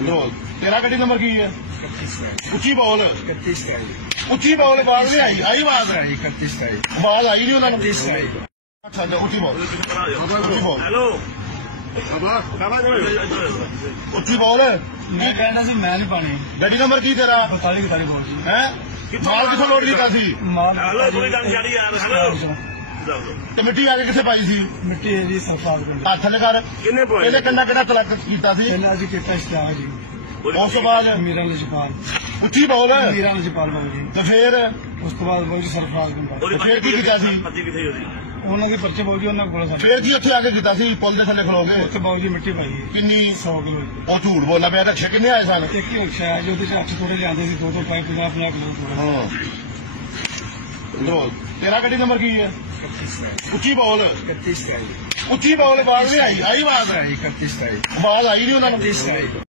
तेरा गड्डी नंबर की है? उची बोल, 31 उची बोल, बाल नहीं आई, आई बात, 31 बाल आई नहीं उन्होंने। 31 अच्छा उची बोल, उची बोल, हेलो उची बोल। मैं कहना सी मैं नहीं पानी गड्डी नंबर की तेरा 42 बोल है? माल किथों लोड किया सी? माल हेलो पूरी गल जारी यार हेलो ते मिट्टी आगे किथे पाई सी? मिट्टी है जी सरकार को हाथ थले कर। किन्ने पॉइंट ਇਹਨੇ ਕੰਡਾ ਕਿਹੜਾ ਤਲਕ ਕੀਤਾ ਸੀ? पहले अजी कितना इस्तेमाल जी ਉਸ ਤੋਂ ਬਾਅਦ मीरा लजपाल ਉੱਚੀ ਬੋਲ मीरा लजपाल बाबू जी ਤੇ ਫਿਰ उस तो बाद बाबू जी सरफराज को ਫਿਰ ਕੀ ਕੀਤਾ ਸੀ? ਪੱਤੀ ਕਿੱਥੇ ਹੋਈ ਉਹਨਾਂ ਦੀ ਪਰਚੇ ਬਾਬੂ ਜੀ ਉਹਨਾਂ ਕੋਲ ਸਾਡੇ ਫਿਰ ਕੀ ਉੱਥੇ ਆ ਕੇ ਕੀਤਾ ਸੀ? ਪੁਲ ਦੇ ਥੱਲੇ ਖਲੋ ਗਏ। ਉੱਥੇ ਬਾਬੂ ਜੀ ਮਿੱਟੀ ਪਾਈ ਹੈ ਕਿੰਨੀ? 100 ਕਿਲੋ ਉਹ ਝੂਠ ਬੋਲਦਾ ਪਿਆ। ਰੱਖੇ ਕਿੰਨੇ ਆਏ ਸਨ? ਇੱਕ ਹੀ ਰਿਕਸ਼ਾ ਹੈ ਜੋ ਉਹਦੇ ਚ 8 ਥੋੜੇ ਲਿਆਂਦੇ ਸੀ 2 ਪਾਈਪ 50 ਕਿਲੋ ਥੋੜਾ ਹਾਂ ਤੇਰਾ ਗੱਡੀ ਨੰਬਰ ਕੀ ਹੈ? ਉੱਚੀ ਬੋਲ, 31 ਉੱਚੀ ਬੋਲ, ਬਾਲ ਨਹੀਂ ਆਈ, ਆਈ ਬਾਤ, 31 ਬਾਲ ਆਈ ਨਹੀਂ ਉਹਨਾਂ ਨੂੰ।